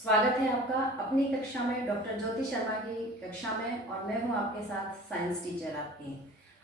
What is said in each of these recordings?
स्वागत है आपका अपनी कक्षा में, डॉक्टर ज्योति शर्मा की कक्षा में। और मैं हूं आपके साथ साइंस टीचर आपकी।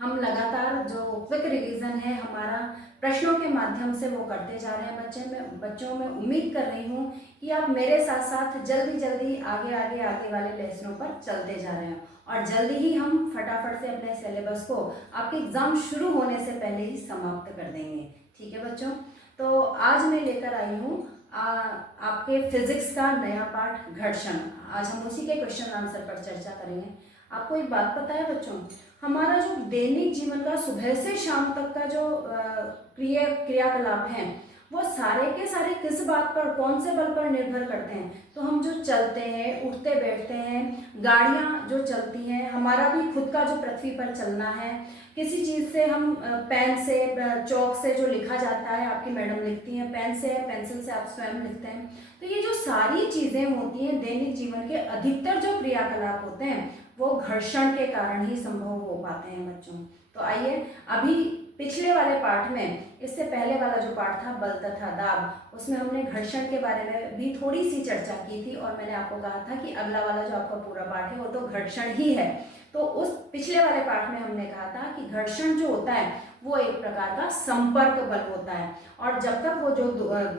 हम लगातार जो क्विक रिवीजन है हमारा प्रश्नों के माध्यम से वो करते जा रहे हैं बच्चों में उम्मीद कर रही हूं कि आप मेरे साथ साथ जल्दी जल्दी आगे वाले लेसनों पर चलते जा रहे हैं और जल्दी ही हम फटाफट से अपने सिलेबस को आपके एग्जाम शुरू होने से पहले ही समाप्त कर देंगे। ठीक है बच्चों, तो आज मैं लेकर आई हूँ आपके फिजिक्स का नया पाठ घर्षण। आज हम उसी के क्वेश्चन आंसर पर चर्चा करेंगे। आपको एक बात पता है बच्चों, हमारा जो दैनिक जीवन का सुबह से शाम तक का जो क्रियाकलाप है वो सारे के सारे किस बात पर, कौन से बल पर निर्भर करते हैं? तो हम जो चलते हैं, उठते बैठते हैं, गाड़ियाँ जो चलती हैं, हमारा भी खुद का जो पृथ्वी पर चलना है, किसी चीज़ से हम पेन से, चौक से जो लिखा जाता है, आपकी मैडम लिखती हैं, पेन से, पेंसिल से आप स्वयं लिखते हैं। तो ये जो सारी चीज़ें होती हैं दैनिक जीवन के अधिकतर जो क्रियाकलाप होते हैं वो घर्षण के कारण ही संभव हो पाते हैं बच्चों। तो आइए, अभी पिछले वाले पाठ में, इससे पहले वाला जो पाठ था बल तथा दाब, उसमें हमने घर्षण के बारे में भी थोड़ी सी चर्चा की थी और मैंने आपको कहा था कि अगला वाला जो आपका पूरा पाठ है वो तो घर्षण ही है। तो उस पिछले वाले पाठ में हमने कहा था कि घर्षण जो होता है वो एक प्रकार का संपर्क बल होता है और जब तक वो जो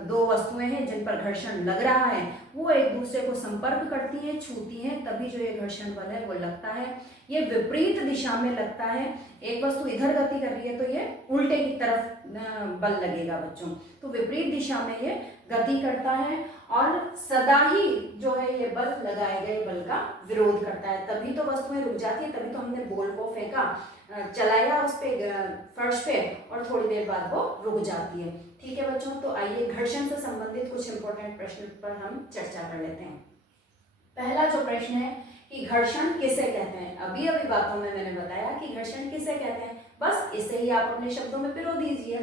दो वस्तुएं हैं जिन पर घर्षण लग रहा है वो एक दूसरे को संपर्क करती हैं, छूती हैं, तभी जो ये घर्षण बल है वो लगता है। ये विपरीत दिशा में लगता है। एक वस्तु इधर गति कर रही है तो ये उल्टे की तरफ बल लगेगा बच्चों। तो विपरीत दिशा में ये गति करता है और सदा ही जो है ये बल, लगाए गए बल का विरोध करता है। तभी तो वस्तुएं रुक जाती है, तभी तो हमने बॉल को फेंका, चलाया उस पे फर्श पे और थोड़ी देर बाद वो रुक जाती है। ठीक है बच्चों, तो आइए घर्षण से संबंधित कुछ इंपॉर्टेंट प्रश्न पर हम चर्चा कर लेते हैं। पहला जो प्रश्न है कि घर्षण किसे कहते हैं। अभी अभी बातों में मैंने बताया कि घर्षण किसे कहते हैं, बस इसे ही आप अपने शब्दों में पिरो दीजिए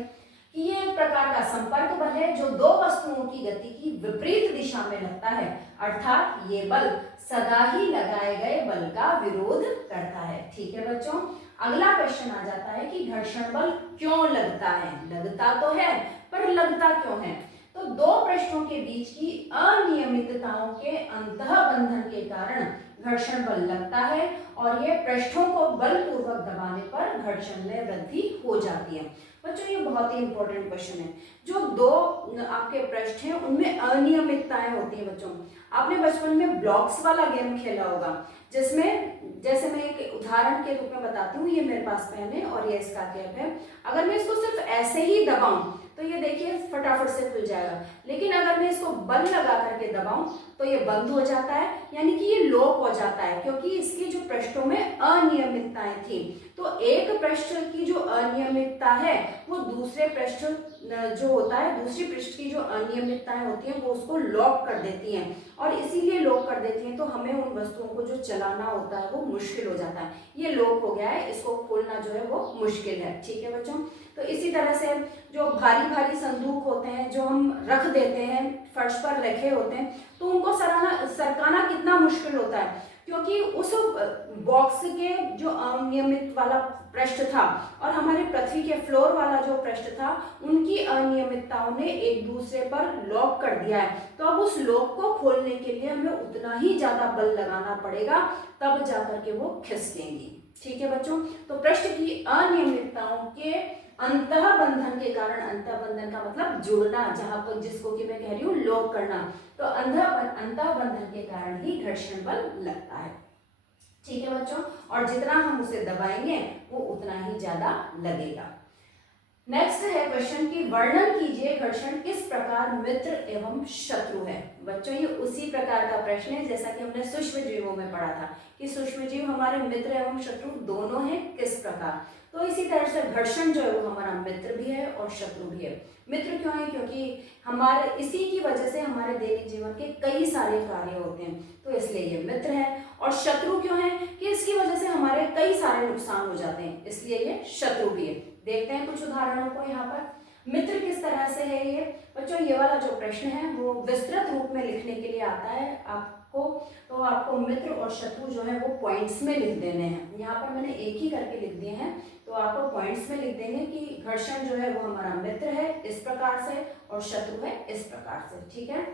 कि ये एक प्रकार का संपर्क बल है जो दो वस्तुओं की गति की विपरीत दिशा में लगता है, अर्थात ये बल सदा ही लगाए गए बल का विरोध करता है। ठीक है बच्चों, अगला क्वेश्चन आ जाता है कि घर्षण बल क्यों लगता है। लगता तो है पर लगता क्यों है? तो दो पृष्ठों के बीच की अनियमितताओं के अंतःबंधन के कारण घर्षण बल लगता है और ये पृष्ठों को बलपूर्वक दबाने पर घर्षण में वृद्धि हो जाती है। बच्चों ये बहुत ही इंपॉर्टेंट क्वेश्चन है। जो दो आपके पृष्ठ हैं उनमें अनियमितताएं होती है बच्चों। आपने बचपन में ब्लॉक्स वाला गेम खेला होगा जिसमें, जैसे मैं एक उदाहरण के रूप में बताती हूँ, ये मेरे पास पेन है और ये इसका कैप है। अगर मैं इसको सिर्फ ऐसे ही दबाऊं तो ये देखिए फटाफट से खुल जाएगा, लेकिन अगर मैं इसको बल लगा करके दबाऊं तो ये बंद हो जाता है, यानी कि ये लॉक हो जाता है क्योंकि इसकी जो पृष्ठों में अनियमितताएं थी। तो एक पृष्ठ की जो अनियमितता है वो दूसरे पृष्ठ जो होता है, दूसरी पृष्ठ की जो अनियमितताएं होती हैं वो उसको लॉक कर देती हैं और इसीलिए लॉक कर देती हैं तो हमें उन वस्तुओं को जो चलाना होता है वो मुश्किल हो जाता है। ये लॉक हो गया है, इसको खोलना जो है वो मुश्किल है। ठीक है बच्चों, तो इसी तरह से जो भारी भारी संदूक होते हैं जो हम रख देते हैं, फर्श पर रखे होते हैं, तो उनको सरकाना कितना मुश्किल होता है क्योंकि उस बॉक्स के जो अनियमित वाला पृष्ठ था और हमारे पृथ्वी के फ्लोर वाला जो पृष्ठ था उनकी अनियमितताओं ने एक दूसरे पर लॉक कर दिया है। तो अब उस लॉक को खोलने के लिए हमें उतना ही ज्यादा बल लगाना पड़ेगा, तब जाकर के वो खिसकेंगी। ठीक है बच्चों, तो पृष्ठ की अनियमितताओं के अंतःबंधन के कारण, अंतःबंधन का मतलब जुड़ना, जहां पर जिसको कि मैं कह रही हूँ लॉक करना, तो अंतःबंधन के कारण ही घर्षण बल लगता है। ठीक है बच्चों, और जितना हम उसे दबाएंगे वो उतना ही ज्यादा लगेगा। नेक्स्ट है क्वेश्चन की वर्णन कीजिए घर्षण किस प्रकार मित्र एवं शत्रु है। बच्चों ये उसी प्रकार का प्रश्न है जैसा कि हमने सूक्ष्म जीवों में पढ़ा था कि सूक्ष्म जीव हमारे मित्र एवं शत्रु दोनों हैं, किस प्रकार। तो इसी तरह से घर्षण जो है वो हमारा मित्र भी है और शत्रु भी है। मित्र क्यों है? क्योंकि हमारे इसी की वजह से हमारे दैनिक जीवन के कई सारे कार्य होते हैं, तो इसलिए ये मित्र है। और शत्रु क्यों है? कि इसकी वजह से हमारे कई सारे नुकसान हो जाते हैं, इसलिए ये शत्रु भी है। देखते हैं कुछ उदाहरणों को यहाँ पर। मित्र किस तरह से है ये बच्चों, ये वाला जो प्रश्न है वो विस्तृत रूप में लिखने के लिए आता है आपको, तो आपको मित्र और शत्रु जो है वो पॉइंट्स में लिख देने हैं। यहाँ पर मैंने एक ही करके लिख दिए हैं, तो आपको पॉइंट्स में लिख देंगे कि घर्षण जो है वो हमारा मित्र है इस प्रकार से और शत्रु है इस प्रकार से। ठीक है,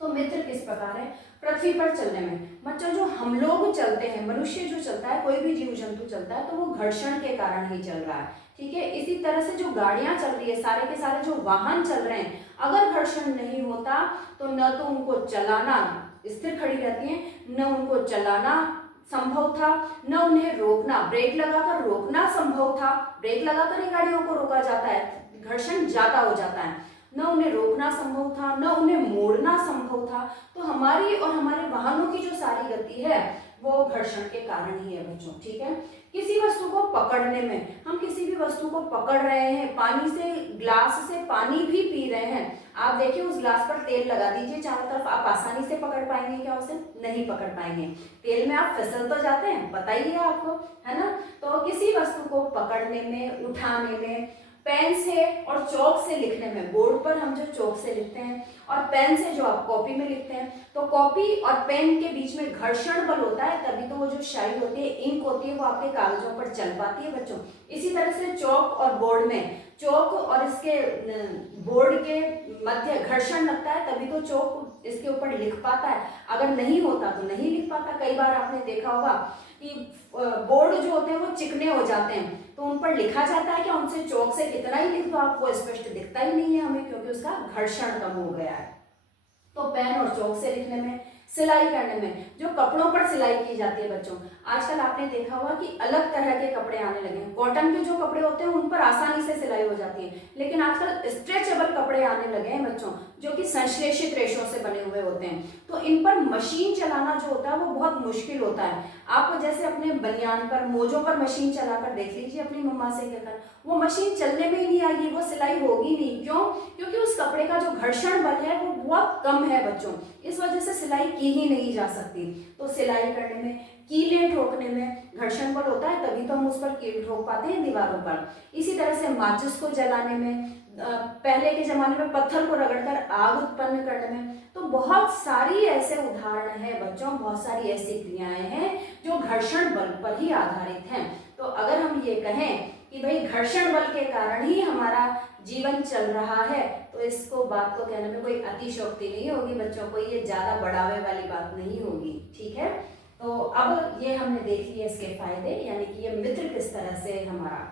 तो मित्र किस प्रकार है पृथ्वी पर चलने में। बच्चों जो हम लोग चलते हैं, मनुष्य जो चलता है, कोई भी जीव जंतु चलता है, तो वो घर्षण के कारण ही चल रहा है, ठीक है। इसी तरह से जो गाड़ियां चल रही है, सारे के सारे जो वाहन चल रहे हैं, अगर घर्षण नहीं होता तो न तो उनको चलाना, स्थिर खड़ी रहती है, न उनको चलाना संभव था, न उन्हें रोकना, ब्रेक लगाकर रोकना संभव था। ब्रेक लगाकर ही गाड़ियों को रोका जाता है, घर्षण ज्यादा हो जाता है। न उन्हें रोकना संभव था, न उन्हें मोड़ना संभव था। तो हमारी और हमारे वाहनों की जो सारी गति है वो घर्षण के कारण ही है बच्चों, ठीक है। किसी वस्तु को पकड़ने में, हम किसी भी वस्तु को पकड़ रहे हैं, पानी से, ग्लास से पानी भी पी रहे हैं, आप देखिए उस ग्लास पर तेल लगा दीजिए चारों तरफ, आप आसानी से पकड़ पाएंगे क्या उसे? नहीं पकड़ पाएंगे। तेल में आप फिसल तो जाते हैं, पता ही है आपको, है ना। तो किसी वस्तु को पकड़ने में, उठाने में, पेन से और चौक से लिखने में, बोर्ड पर हम जो चौक से लिखते हैं और पेन से जो आप कॉपी में लिखते हैं, तो कॉपी और पेन के बीच में घर्षण बल होता है, तभी तो वो जो स्याही होती है, इंक होती है, वो आपके कागजों पर चल पाती है बच्चों। इसी तरह से चौक और बोर्ड में, चौक और इसके बोर्ड के मध्य घर्षण लगता है, तभी तो चौक इसके ऊपर लिख पाता है, अगर नहीं होता तो नहीं लिख पाता। कई बार आपने देखा होगा कि बोर्ड जो होते हैं वो चिकने हो जाते हैं, तो उन पर लिखा जाता है कि उनसे चौक से कितना ही लिख दो आपको स्पष्ट दिखता ही नहीं है हमें, क्योंकि उसका घर्षण कम हो गया है। तो पेन और चौक से लिखने में, सिलाई करने में, जो कपड़ों पर सिलाई की जाती है बच्चों, आजकल आपने देखा होगा कि अलग तरह के कपड़े आने लगे हैं। कॉटन के जो कपड़े होते हैं उन पर आसानी से सिलाई हो जाती है, लेकिन आजकल स्ट्रेचेबल कपड़े आने लगे हैं बच्चों, जो कि संश्लेषित रेशों से बने हुए होते हैं। तो इन पर मशीन चलाना जो होता है वो बहुत मुश्किल होता है। आप जैसे अपने बनियान पर, मोजों पर मशीन चलाकर देख लीजिए अपनी मम्मा से कहकर, वो मशीन चलने में ही नहीं आएगी, वो सिलाई होगी नहीं। क्यों? क्योंकि उस कपड़े का जो घर्षण बल है वो बहुत कम है बच्चों, इस वजह से सिलाई की ही नहीं जा सकती। तो सिलाई करने में, कीलें ठोकने में घर्षण बल होता है, तभी तो हम उस पर कील ठोक पाते हैं दीवारों पर। इसी तरह से माचिस को जलाने में, पहले के जमाने में पत्थर को रगड़कर आग उत्पन्न करने में, तो बहुत सारी ऐसे उदाहरण हैं बच्चों, बहुत सारी ऐसी क्रियाएं हैं जो घर्षण बल पर ही आधारित हैं। तो अगर हम ये कहें कि भाई घर्षण बल के कारण ही हमारा जीवन चल रहा है, तो इसको बात को कहने में कोई अतिशयोक्ति नहीं होगी बच्चों, कोई ये ज्यादा बढ़ावे वाली बात नहीं होगी, ठीक है। तो अब ये हमने देख लिया इसके फायदे, यानी कि ये मित्र किस तरह से हमारा।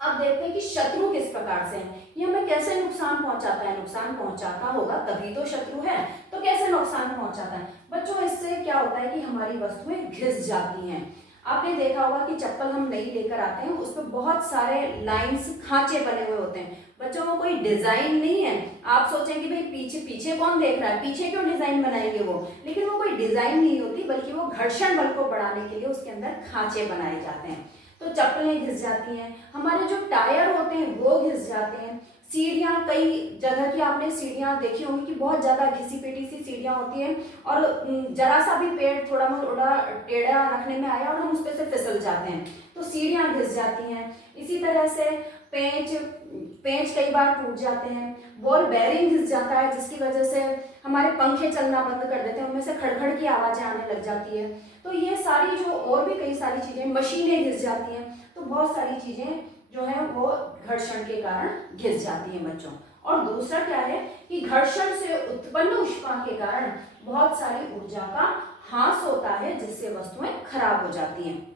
अब देखते हैं कि शत्रु किस प्रकार से है, ये हमें कैसे नुकसान पहुंचाता है। नुकसान पहुंचाता होगा तभी तो शत्रु है, तो कैसे नुकसान पहुंचाता है बच्चों? इससे क्या होता है कि हमारी वस्तुएं घिस जाती हैं। आपने देखा होगा कि चप्पल हम नई लेकर आते हैं, उस पर बहुत सारे लाइंस, खांचे बने हुए होते हैं बच्चों, वो कोई डिजाइन नहीं है। आप सोचेंगे भाई पीछे पीछे कौन देख रहा है, पीछे क्यों डिजाइन बनाएंगे वो, लेकिन वो कोई डिजाइन नहीं होती, बल्कि वो घर्षण बल को बढ़ाने के लिए उसके अंदर खांचे बनाए जाते हैं। तो चप्पलें घिस जाती हैं, हमारे जो टायर होते हैं वो घिस जाते हैं, सीढ़ियाँ, कई जगह की आपने सीढ़ियाँ देखी होंगी कि बहुत ज़्यादा घिसी पिटी सी सीढ़ियाँ होती हैं, और जरा सा भी पेड़ थोड़ा मोड़ा टेढ़ा रखने में आया और हम उस पर से फिसल जाते हैं, तो सीढ़ियाँ घिस जाती हैं। इसी तरह से पेंच कई बार टूट जाते हैं, बॉल बेयरिंग घिस जाता है, जिसकी वजह से हमारे पंखे चलना बंद कर देते हैं, उनमें से खड़खड़ की आवाज़ें आने लग जाती है। तो ये सारी जो और भी कई सारी चीज़ें, मशीनें घिस जाती हैं, तो बहुत सारी चीज़ें जो है वो घर्षण के कारण घिस जाती हैं बच्चों। और दूसरा क्या है कि घर्षण से उत्पन्न ऊष्मा के कारण बहुत सारी ऊर्जा का ह्रास होता है, जिससे वस्तुएं खराब हो जाती हैं।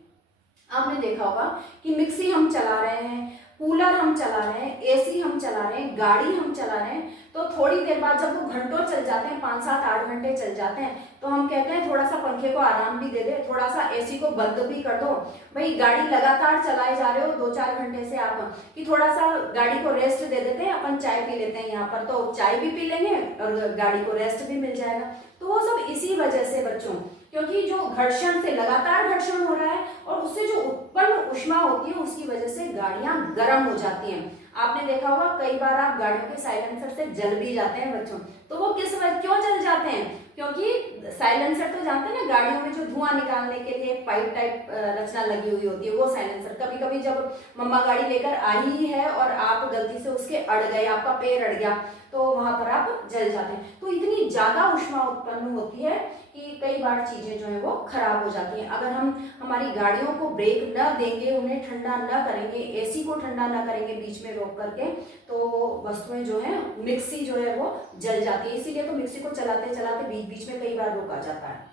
आपने देखा होगा कि मिक्सी हम चला रहे हैं, कूलर हम चला रहे हैं, एसी हम चला रहे हैं, गाड़ी हम चला रहे हैं, तो थोड़ी देर बाद जब वो घंटों चल जाते हैं, 5, 7, 8 घंटे चल जाते हैं, तो हम कहते हैं थोड़ा सा पंखे को आराम भी दे दे, थोड़ा सा एसी को बंद भी कर दो। भाई गाड़ी लगातार चलाए जा रहे हो 2-4 घंटे से आप, कि थोड़ा सा गाड़ी को रेस्ट दे देते हैं, अपन चाय पी लेते हैं यहाँ पर, तो चाय भी पी लेंगे और गाड़ी को रेस्ट भी मिल जाएगा। तो वो सब इसी वजह से बच्चों, क्योंकि जो घर्षण से लगातार घर्षण हो रहा है और उससे जो उत्पन्न ऊष्मा होती है उसकी वजह से गाड़ियां गर्म हो जाती हैं। आपने देखा होगा कई बार आप गाड़ियों के साइलेंसर से जल भी जाते हैं बच्चों, तो वो किस वजह क्यों जल जाते हैं? क्योंकि साइलेंसर तो जानते हैं ना, गाड़ियों में जो धुआं निकालने के लिए पाइप टाइप रचना लगी हुई होती है, वो साइलेंसर। कभी कभी जब मम्मा गाड़ी लेकर आई है और आप गलती से उसके अड़ गए, आपका पैर अड़ गया, तो वहां पर आप जल जाते हैं। तो इतनी ज्यादा ऊष्मा क्षमा उत्पन्न होती है कि कई बार चीजें जो है वो खराब हो जाती हैं। अगर हम हमारी गाड़ियों को ब्रेक न देंगे, उन्हें ठंडा न करेंगे, एसी को ठंडा न करेंगे बीच में रोक करके, तो वस्तुएं जो है, मिक्सी जो है वो जल जाती है। इसीलिए तो मिक्सी को चलाते चलाते बीच बीच में कई बार रोका जाता है।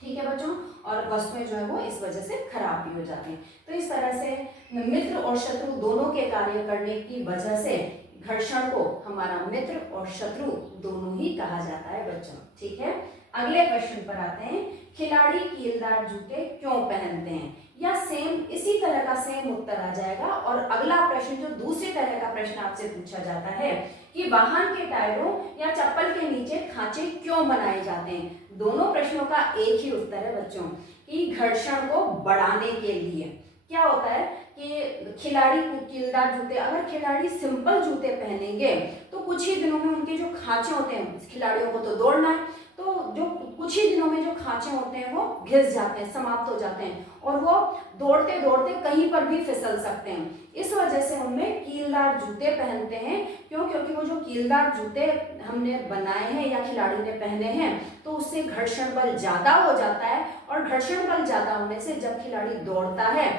ठीक है बच्चों, और वस्तुएं जो है वो इस वजह से खराब भी हो जाती हैं। तो इस तरह से मित्र और शत्रु दोनों के कार्य करने की वजह से घर्षण को हमारा मित्र और शत्रु दोनों ही कहा जाता है बच्चों। ठीक है, अगले क्वेश्चन पर आते हैं। खिलाड़ी कीलदार जूते क्यों पहनते हैं? या सेम इसी तरह का सेम उत्तर आ जाएगा। और अगला प्रश्न जो दूसरे तरह का प्रश्न आपसे पूछा जाता है कि वाहन के टायरों या चप्पल के नीचे खांचे क्यों बनाए जाते हैं? दोनों प्रश्नों का एक ही उत्तर है बच्चों कि घर्षण को बढ़ाने के लिए। क्या होता है कि खिलाड़ी कीलदार जूते, अगर खिलाड़ी सिंपल जूते पहनेंगे तो कुछ ही दिनों में उनके जो खांचे होते हैं, खिलाड़ियों को तो दौड़ना है, तो जो कुछ ही दिनों में जो खांचे होते हैं वो घिस जाते हैं, समाप्त हो जाते हैं, और वो दौड़ते दौड़ते कहीं पर भी फिसल सकते हैं। इस वजह से उनमें कीलदार जूते पहनते हैं। क्यों? क्योंकि वो जो कीलदार जूते हमने बनाए हैं या खिलाड़ी ने पहने हैं, तो उससे घर्षण बल ज्यादा हो जाता है, और घर्षण बल ज्यादा होने से जब खिलाड़ी दौड़ता है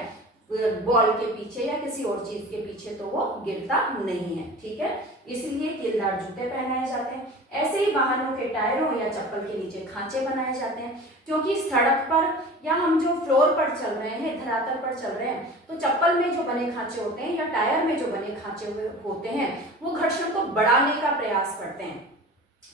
बॉल के पीछे या किसी और चीज के पीछे, तो वो गिरता नहीं है। ठीक है, इसलिए कीलदार जूते पहनाए जाते हैं। ऐसे ही वाहनों के टायरों या चप्पल के नीचे खांचे बनाए जाते हैं, क्योंकि सड़क पर या हम जो फ्लोर पर चल रहे हैं, धरातल पर चल रहे हैं, तो चप्पल में जो बने खांचे होते हैं या टायर में जो बने खांचे होते हैं, वो घर्षण को बढ़ाने का प्रयास करते हैं,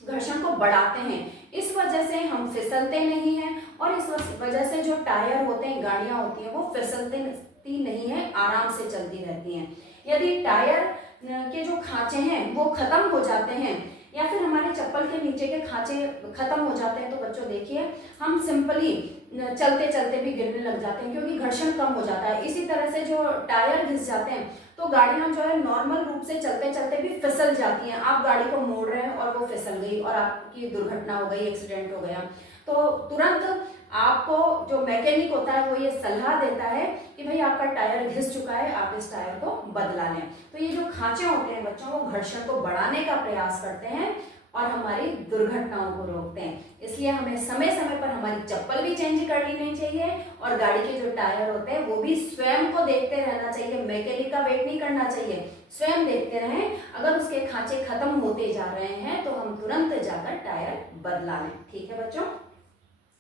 घर्षण को बढ़ाते हैं। इस वजह से हम फिसलते नहीं हैं, और इस वजह से जो टायर होते हैं, गाड़ियां होती हैं, वो फिसलती नहीं है, आराम से चलती रहती हैं। यदि टायर के जो खांचे हैं वो खत्म हो जाते हैं, या फिर हमारे चप्पल के नीचे के खांचे खत्म हो जाते हैं, तो बच्चों देखिए हम सिंपली चलते चलते भी गिरने लग जाते हैं, क्योंकि घर्षण कम हो जाता है। इसी तरह से जो टायर घिस जाते हैं, तो गाड़ियां जो है नॉर्मल रूप से चलते चलते भी फिसल जाती हैं। आप गाड़ी को मोड़ रहे हैं और वो फिसल गई और आपकी दुर्घटना हो गई, एक्सीडेंट हो गया, तो तुरंत आपको जो मैकेनिक होता है वो ये सलाह देता है कि भाई आपका टायर घिस चुका है, आप इस टायर को बदला लें। तो ये जो खांचे होते हैं बच्चों, वो घर्षण को बढ़ाने का प्रयास करते हैं और हमारी दुर्घटनाओं को रोकते हैं। इसलिए हमें समय समय पर हमारी चप्पल भी चेंज कर लेनी चाहिए, और गाड़ी के जो टायर होते हैं वो भी स्वयं को देखते रहना चाहिए, मैकेनिक का वेट नहीं करना चाहिए, स्वयं देखते रहें। अगर उसके खांचे खत्म होते जा रहे हैं तो हम तुरंत जाकर टायर बदला लें। ठीक है बच्चों,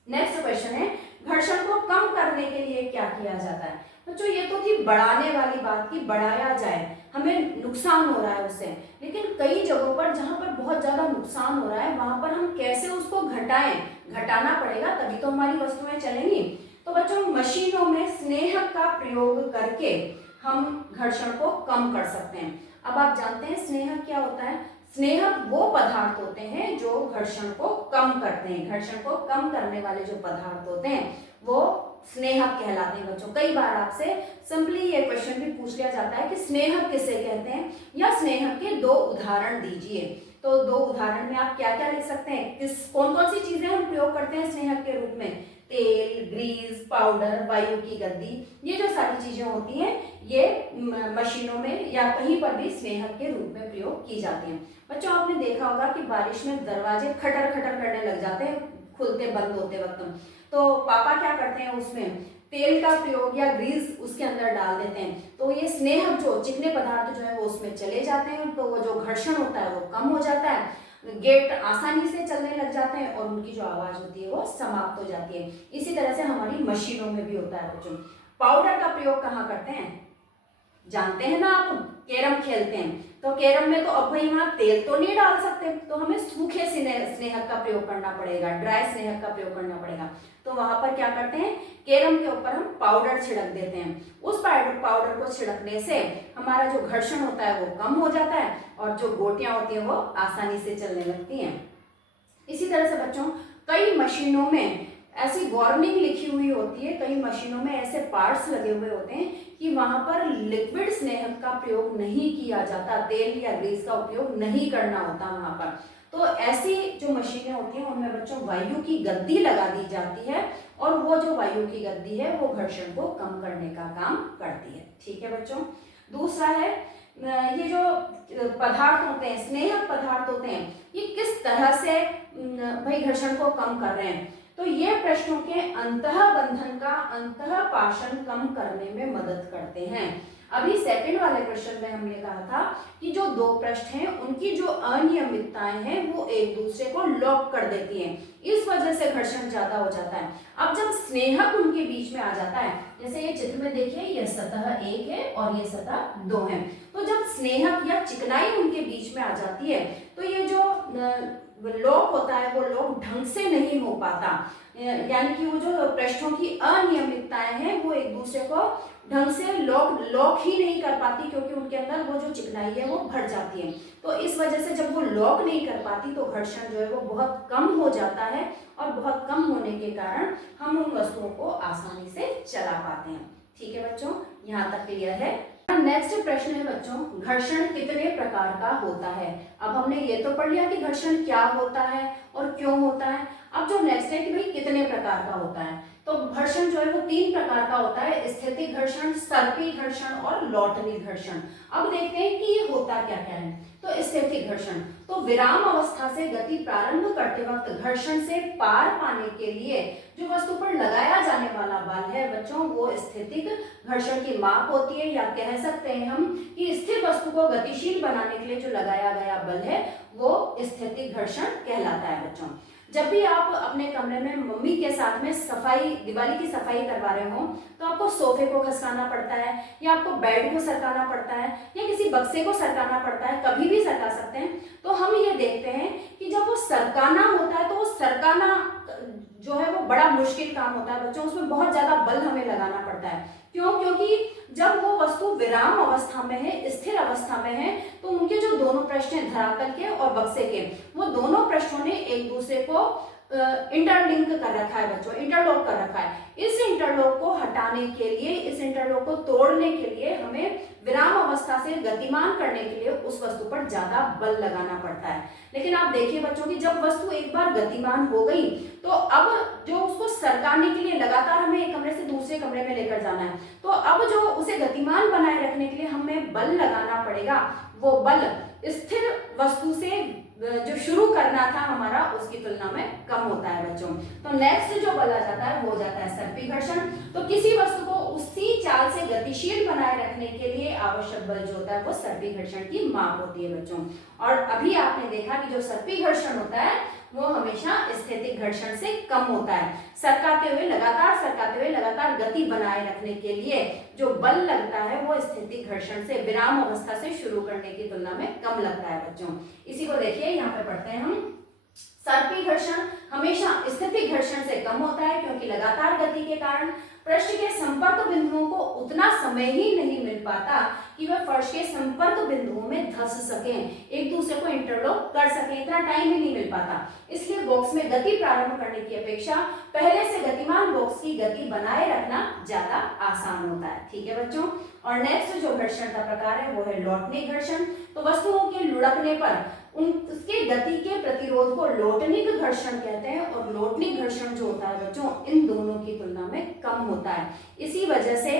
नेक्स्ट क्वेश्चन है, घर्षण को कम करने के लिए क्या किया जाता है? बच्चों ये तो थी बढ़ाने वाली बात की, बढ़ाया जाए, हमें नुकसान हो रहा है उससे, लेकिन कई जगहों पर जहां पर बहुत ज्यादा नुकसान हो रहा है, वहां पर हम कैसे उसको घटाएं? घटाना पड़ेगा, तभी तो हमारी वस्तुएं चलेंगी। तो बच्चों मशीनों में स्नेहक का प्रयोग करके हम घर्षण को कम कर सकते हैं। अब आप जानते हैं स्नेहक क्या होता है? स्नेहक वो पदार्थ होते हैं जो घर्षण को कम करते हैं। घर्षण को कम करने वाले जो पदार्थ होते हैं वो स्नेहक कहलाते हैं बच्चों। कई बार आपसे सिंपली ये क्वेश्चन भी पूछ लिया जाता है कि स्नेहक किसे कहते हैं, या स्नेहक के दो उदाहरण दीजिए। तो दो उदाहरण में आप क्या क्या लिख सकते हैं? कौन कौन सी चीजें हम प्रयोग करते हैं स्नेहक के रूप में? तेल, ग्रीस, पाउडर, वायु की गद्दी, ये जो सारी चीजें होती हैं ये मशीनों में या कहीं पर भी स्नेहक के रूप में प्रयोग की जाती हैं। बच्चों आपने देखा होगा कि बारिश में दरवाजे खटर खटर करने लग जाते हैं खुलते बंद होते वक्त, तो पापा क्या करते हैं उसमें तेल का प्रयोग या ग्रीस उसके अंदर डाल देते हैं, तो ये स्नेहक जो चिकने पदार्थ जो है वो उसमें चले जाते हैं, तो वो जो घर्षण होता है वो कम हो जाता है, गेट आसानी से चलने लग जाते हैं और उनकी जो आवाज होती है वो समाप्त हो जाती है। इसी तरह से हमारी मशीनों में भी होता है बच्चों। पाउडर का प्रयोग कहाँ करते हैं? जानते हैं ना आप, कैरम खेलते हैं, तो कैरम में तो अब भाई वहां तेल तो नहीं डाल सकते, तो हमें सूखे स्नेहक का प्रयोग करना पड़ेगा, ड्राई स्नेहक का प्रयोग करना पड़ेगा। तो वहां पर क्या करते हैं, कैरम के ऊपर हम पाउडर छिड़क देते हैं। उस पाउडर को छिड़कने से हमारा जो घर्षण होता है वो कम हो जाता है और जो गोटियां होती हैं वो आसानी से चलने लगती हैं। इसी तरह से बच्चों कई मशीनों में ऐसी वार्निंग लिखी हुई होती है, कई मशीनों में ऐसे पार्ट्स लगे हुए होते हैं कि वहां पर लिक्विड स्नेहक का प्रयोग नहीं किया जाता, तेल या ग्रीस का उपयोग नहीं करना होता वहां पर। तो ऐसी जो मशीनें होती हैं उनमें बच्चों वायु की गद्दी लगा दी जाती है और वो जो वायु की गद्दी है वो घर्षण को कम करने का काम करती है। ठीक है बच्चों। दूसरा है ये जो पदार्थ होते हैं, स्नेहक पदार्थ होते हैं, ये किस तरह से भाई घर्षण को कम कर रहे हैं। तो ये पृष्ठों के अंतःबंधन का अंतःपाषण कम करने में मदद करते हैं। अभी सेकंड वाले क्वेश्चन में हमने कहा था कि जो दो पृष्ठ हैं उनकी जो अनियमितताएं हैं वो एक दूसरे को लॉक कर देती हैं, इस वजह से घर्षण ज्यादा हो जाता है। अब जब स्नेहक उनके बीच में आ जाता है, जैसे ये चित्र में देखिए, ये सतह 1 है और ये सतह 2 है, तो जब स्नेहक या चिकनाई उनके बीच में आ जाती है तो ये जो लॉक होता है वो लॉक ढंग से नहीं हो पाता, यानी कि वो जो पृष्ठों की अनियमितताएं हैं वो एक दूसरे को ढंग से लॉक ही नहीं कर पाती, क्योंकि उनके अंदर वो जो चिकनाई है वो भर जाती है। तो इस वजह से जब वो लॉक नहीं कर पाती तो घर्षण जो है वो बहुत कम हो जाता है, और बहुत कम होने के कारण हम उन वस्तुओं को आसानी से चला पाते हैं। ठीक है बच्चों, यहाँ तक क्लियर है। नेक्स्ट प्रश्न है बच्चों, घर्षण कितने प्रकार का होता है। अब हमने ये तो पढ़ लिया कि घर्षण क्या होता है और क्यों होता है। अब जो नेक्स्ट है कि भाई कितने प्रकार का होता है, तो घर्षण जो है वो 3 प्रकार का होता है, स्थितिक घर्षण, सर्पी घर्षण और लौटनी घर्षण। अब देखते हैं कि ये होता क्या क्या है। तो स्थितिक घर्षण, तो विराम अवस्था से गति प्रारंभ करते वक्त घर्षण से पार पाने के लिए जो वस्तु पर लगाया जाने वाला बल है बच्चों, वो स्थितिक घर्षण की माप होती है, या कह सकते हैं हम कि स्थिर वस्तु को गतिशील बनाने के लिए जो लगाया गया बल है वो स्थितिक घर्षण कहलाता है बच्चों। जब भी आप अपने कमरे में मम्मी के साथ में सफाई, दिवाली की सफाई करवा रहे हो, तो आपको सोफे को खसकाना पड़ता है, या आपको बेड को सरकाना पड़ता है, या किसी बक्से को सरकाना पड़ता है, कभी भी सरका सकते हैं। तो हम ये देखते हैं कि जब वो सरकाना होता है तो वो सरकाना जो है वो बड़ा मुश्किल काम होता है बच्चों, उसमें बहुत ज्यादा बल हमें लगाना पड़ता है। क्यों? क्योंकि जब वो वस्तु विराम अवस्था में है, स्थिर अवस्था में है, तो उनके जो दोनों पृष्ठ हैं, धरातल के और बक्से के, वो दोनों पृष्ठों ने एक दूसरे को इंटरलिंक कर रखा है बच्चों, इंटरलॉक कर रखा है। इस इंटरलॉक को हटाने के लिए, इस इंटरलॉक को तोड़ने के लिए हमें विराम अवस्था से गतिमान करने के लिए उस वस्तु पर ज्यादा बल लगाना पड़ता है। लेकिन आप देखिए बच्चों कि जब वस्तु एक बार गतिमान हो गई तो अब जो उसको सरकाने के लिए लगातार हमें एक कमरे से दूसरे कमरे में लेकर जाना है, तो अब जो उसे गतिमान बनाए रखने के लिए हमें बल लगाना पड़ेगा, वो बल स्थिर वस्तु से जो शुरू करना था हमारा उसकी तुलना में कम होता है बच्चों। तो नेक्स्ट जो बल आ जाता है वो हो जाता है सर्पी घर्षण। तो किसी वस्तु को उसी चाल से गतिशील बनाए रखने के लिए आवश्यक बल जो होता है वो सर्पी घर्षण की माप होती है बच्चों। और अभी आपने देखा कि जो सर्पी घर्षण होता है वो हमेशा स्थितिक घर्षण से कम होता है। सरकाते हुए लगातार गति बनाए रखने के लिए जो बल लगता है वो स्थितिक घर्षण से, विराम अवस्था से शुरू करने की तुलना में कम लगता है बच्चों। इसी को देखिए यहाँ पे पढ़ते हैं हम, सर्पी घर्षण हमेशा स्थितिक घर्षण से कम होता है, क्योंकि लगातार गति के कारण पृष्ठ के संपर्क बिंदुओं को उतना समय ही नहीं मिल पाता कि वह फर्श के संपर्क बिंदुओं में धंस सकें, एक दूसरे को इंटरलॉक कर सकें, इतना टाइम ही नहीं मिल पाता। इसलिए बॉक्स में गति प्रारंभ करने की अपेक्षा पहले से गतिमान बॉक्स की गति बनाए रखना ज्यादा आसान होता है। ठीक है बच्चों। और नेक्स्ट जो घर्षण का प्रकार है वो है लौटनिक घर्षण। तो वस्तुओं के लुढ़कने पर उसके गति के प्रतिरोध को लौटनिक घर्षण कहते हैं, और लौटनिक घर्षण जो होता है बच्चों इन दोनों की तुलना में कम होता है। इसी वजह से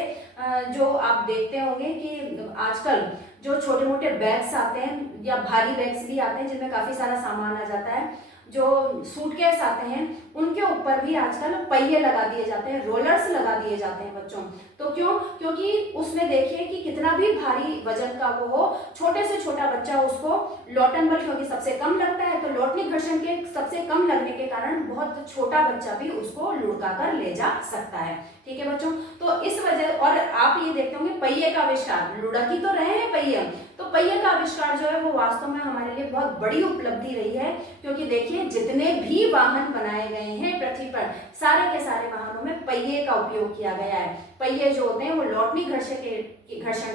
जो आप देखते होंगे कि आजकल जो छोटे मोटे बैग्स आते हैं या भारी बैग्स भी आते हैं जिनमें काफी सारा सामान आ जाता है, जो सूटकेस आते हैं उनके ऊपर भी आजकल पहिए लगा दिए जाते हैं, रोलर्स लगा दिए जाते हैं बच्चों। तो क्यों? क्योंकि उसमें देखिए कि कितना भी भारी वजन का वो हो, छोटे से छोटा बच्चा उसको लौटन बल क्योंकि सबसे कम लगता है, तो लौटनिक घर्षण के सबसे कम लगने के कारण बहुत छोटा बच्चा भी उसको लुढ़का कर ले जा सकता है। ठीक है बच्चों। तो इस वजह, और आप ये देखते होंगे पहिए का आविष्कार, लुढ़क ही तो रहे हैं पहिए, तो पहिए का आविष्कार जो है वो वास्तव में हमारे लिए बहुत बड़ी उपलब्धि रही है, क्योंकि देखिए जितने भी वाहन बनाए गए हैं पृथ्वी पर, सारे के सारे वाहनों में पहिए का उपयोग किया गया है। पहिए जो होते हैं वो लौटनिक घर्षण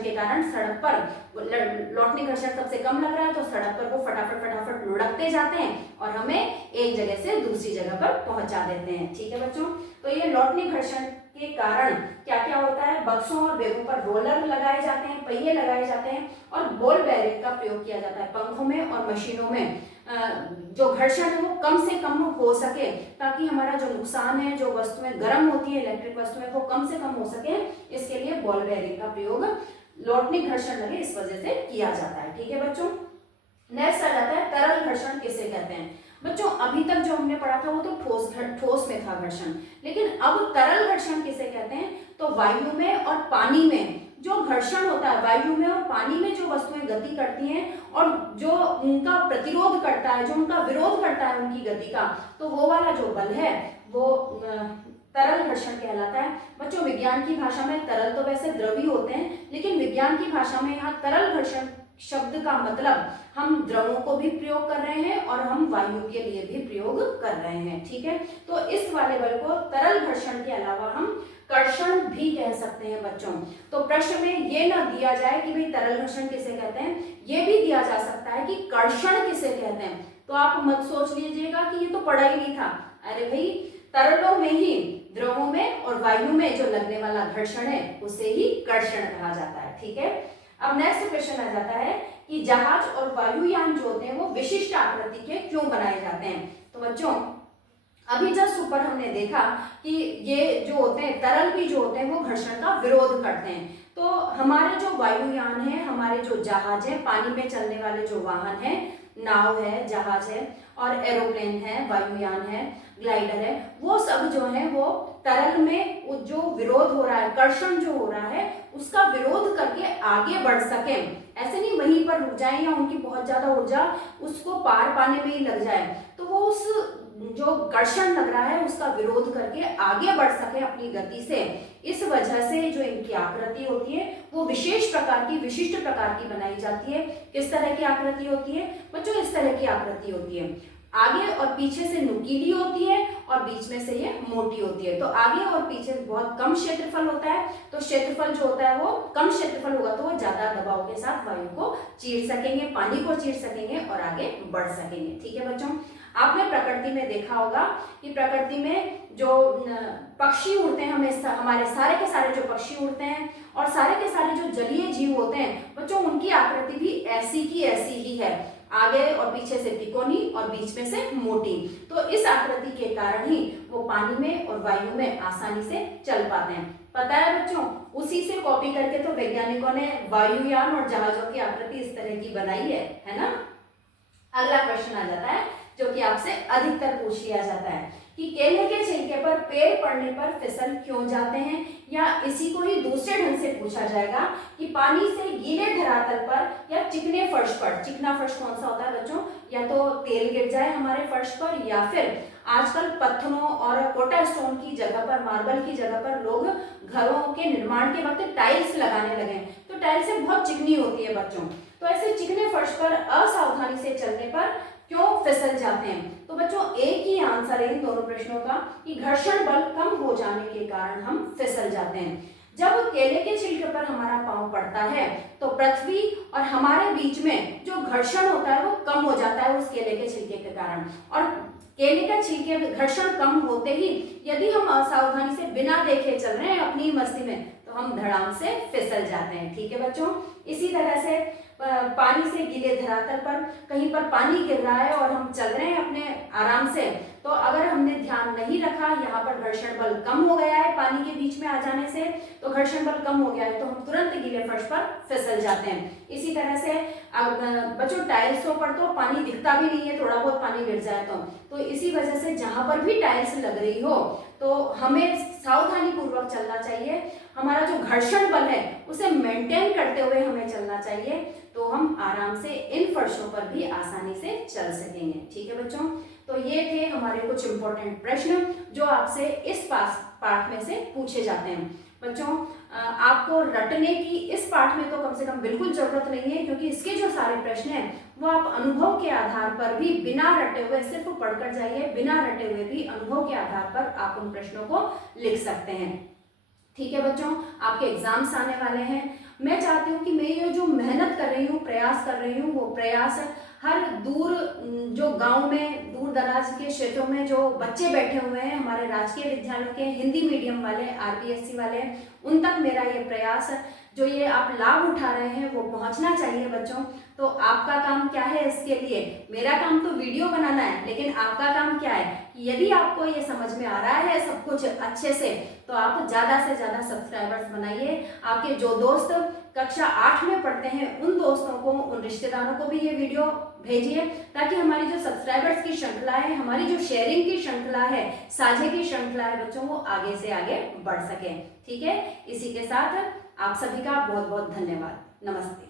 के कारण सड़क पर, लौटनिक घर्षण सबसे कम लग रहा है तो सड़क पर वो फटाफट लुढ़कते जाते हैं और हमें एक जगह से दूसरी जगह पर पहुंचा देते हैं। ठीक है बच्चों। तो ये लौटनिक घर्षण के कारण क्या क्या होता है, बक्सों और बैगों पर रोलर लगाए जाते हैं, पहिए लगाए जाते हैं, और बॉल बेयरिंग का प्रयोग किया जाता है पंखों में और मशीनों में। जो घर्षण है वो कम से कम हो सके, ताकि हमारा जो नुकसान है, जो वस्तुएं गर्म होती है, इलेक्ट्रिक वस्तुएं, वो कम से कम हो सके, इसके लिए बॉल बेयरिंग का प्रयोग लौटने घर्षण लगे इस वजह से किया जाता है। ठीक है बच्चों, नेक्स्ट आ जाता है तरल घर्षण किसे कहते हैं। बच्चों अभी तक जो हमने पढ़ा था वो तो ठोस में था घर्षण, लेकिन अब तरल घर्षण किसे कहते हैं, तो वायु में और पानी में जो घर्षण होता है, वायु में और पानी में जो वस्तुएं गति करती हैं और जो उनका प्रतिरोध करता है, जो उनका विरोध करता है उनकी गति का, तो वो वाला जो बल है वो तरल घर्षण कहलाता है। बच्चों विज्ञान की भाषा में तरल तो वैसे द्रवी होते हैं, लेकिन विज्ञान की भाषा में यहाँ तरल घर्षण शब्द का मतलब हम द्रवों को भी प्रयोग कर रहे हैं और हम वायु के लिए भी प्रयोग कर रहे हैं। ठीक है, तो इस वाले बल को तरल घर्षण के अलावा हम कर्षण भी कह सकते हैं बच्चों। तो प्रश्न में ये ना दिया जाए कि भाई तरल घर्षण किसे कहते हैं, ये भी दिया जा सकता है कि कर्षण किसे कहते हैं। तो आप मत सोच लीजिएगा कि ये तो पढ़ा ही नहीं था। अरे भाई तरलों में ही, द्रवों में और वायु में जो लगने वाला घर्षण है उसे ही कर्षण कहा जाता है। ठीक है, अब नेक्स्ट क्वेश्चन आ जाता है कि जहाज और वायुयान जो होते हैं वो विशिष्ट आकृति के क्यों बनाए जाते हैं। तो बच्चों अभी जस्ट ऊपर हमने देखा कि ये जो होते हैं तरल भी जो होते हैं वो घर्षण का विरोध करते हैं। तो हमारे जो वायुयान है, हमारे जो जहाज है, पानी में चलने वाले जो वाहन है, नाव है, जहाज है और एरोप्लेन है, वायुयान है, ग्लाइडर है, वो सब जो है वो तरल में जो विरोध हो रहा है, कर्षण जो हो रहा है उसका विरोध करके आगे बढ़ सके। ऐसे नहीं वहीं पर रुक जाए या उनकी बहुत ज्यादा ऊर्जा उसको पार पाने में ही लग जाए, तो वो उस जो कर्षण लग रहा है उसका विरोध करके आगे बढ़ सके अपनी गति से। इस वजह से जो इनकी आकृति होती है वो विशेष प्रकार की, विशिष्ट प्रकार की बनाई जाती है। किस तरह की आकृति होती है बच्चों, इस तरह की आकृति होती है, आगे और पीछे से नुकीली होती है और बीच में से ये मोटी होती है। तो आगे और पीछे बहुत कम क्षेत्रफल होता है, तो क्षेत्रफल जो होता है वो कम क्षेत्रफल होगा तो वो ज्यादा दबाव के साथ वायु को चीर सकेंगे, पानी को चीर सकेंगे और आगे बढ़ सकेंगे। ठीक है बच्चों, आपने प्रकृति में देखा होगा कि प्रकृति में जो पक्षी उड़ते हैं, हमारे सारे के सारे जो पक्षी उड़ते हैं और सारे के सारे जो जलीय जीव होते हैं बच्चों, उनकी आकृति भी ऐसी की ऐसी ही है, आगे और पीछे से तिकोनी और बीच में से मोटी। तो इस आकृति के कारण ही वो पानी में और वायु में आसानी से चल पाते हैं। पता है बच्चों, उसी से कॉपी करके तो वैज्ञानिकों ने वायुयान और जहाजों की आकृति इस तरह की बनाई है ना। अगला प्रश्न आ जाता है जो कि आपसे अधिकतर पूछ लिया जाता है कि केले के छिलके पर पेड़ पड़ने पर फिसल क्यों जाते हैं, या इसी को ही दूसरे ढंग से पूछा जाएगा कि पानी से गीले धरातल पर या चिकने फर्श पर, चिकना फर्श कौन सा होता है बच्चों, या तो तेल गिर जाए हमारे फर्श पर या फिर आजकल पत्थरों और कोटा स्टोन की जगह पर, मार्बल की जगह पर लोग घरों के निर्माण के वक्त टाइल्स लगाने लगे, तो टाइल्स बहुत चिकनी होती है बच्चों। तो ऐसे चिकने फर्श पर असावधानी से चलने पर क्यों फिसल जाते हैं। तो बच्चों एक ही आंसर है इन दोनों प्रश्नों का कि घर्षण बल कम हो जाने के कारण हम फिसल जाते हैं। जब केले के छिलके पर हमारा पांव पड़ता है तो पृथ्वी और हमारे बीच में जो घर्षण होता है वो कम हो जाता है उस केले के छिलके के कारण, और केले का छिलके घर्षण कम होते ही यदि हम असावधानी से बिना देखे चल रहे हैं अपनी मस्ती में तो हम धड़ाम से फिसल जाते हैं। ठीक है बच्चों, इसी तरह से पानी से गीले धरातल पर कहीं पर पानी गिर रहा है और हम चल रहे हैं अपने आराम से, तो अगर हमने ध्यान नहीं रखा, यहाँ पर घर्षण बल कम हो गया है पानी के बीच में आ जाने से, तो घर्षण बल कम हो गया है तो हम तुरंत गीले फर्श पर फिसल जाते हैं। इसी तरह से बच्चों टाइल्सों पर तो पानी दिखता भी नहीं है, थोड़ा बहुत पानी गिर जाए तो इसी वजह से जहां पर भी टाइल्स लग रही हो तो हमें सावधानी पूर्वक चलना चाहिए, हमारा जो घर्षण बल है उसे मेंटेन करते हुए हमें चलना चाहिए, तो हम आराम से इन फर्शों पर भी आसानी से चल सकेंगे। ठीक है बच्चों, तो ये थे हमारे कुछ इंपॉर्टेंट प्रश्न जो आपसे इस पाठ में से पूछे जाते हैं। बच्चों आपको रटने की इस पाठ में तो कम से कम बिल्कुल जरूरत नहीं है, क्योंकि इसके जो सारे प्रश्न हैं वो आप अनुभव के आधार पर भी बिना रटे हुए, सिर्फ पढ़कर जाइए, बिना रटे हुए भी अनुभव के आधार पर आप उन प्रश्नों को लिख सकते हैं। ठीक है बच्चों, आपके एग्जाम्स आने वाले हैं, मैं चाहती हूँ कि मैं ये जो मेहनत कर रही हूँ, प्रयास कर रही हूँ, वो प्रयास हर दूर जो गांव में, दूर दराज के क्षेत्रों में जो बच्चे बैठे हुए हैं हमारे राजकीय विद्यालयों के, हिंदी मीडियम वाले, आरपीएससी वाले, उन तक मेरा ये प्रयास, जो ये आप लाभ उठा रहे हैं वो पहुंचना चाहिए बच्चों। तो आपका काम क्या है इसके लिए, मेरा काम तो वीडियो बनाना है, लेकिन आपका काम क्या है कि यदि आपको ये समझ में आ रहा है सब कुछ अच्छे से, तो आप ज़्यादा से ज़्यादा सब्सक्राइबर्स बनाइए। आपके जो दोस्त कक्षा 8 में पढ़ते हैं उन दोस्तों को, उन रिश्तेदारों को भी ये वीडियो भेजिए, ताकि हमारी जो सब्सक्राइबर्स की श्रृंखला है, हमारी जो शेयरिंग की श्रृंखला है, साझे की श्रृंखला है बच्चों, वो आगे से आगे बढ़ सके। ठीक है, इसी के साथ आप सभी का बहुत बहुत धन्यवाद। नमस्ते।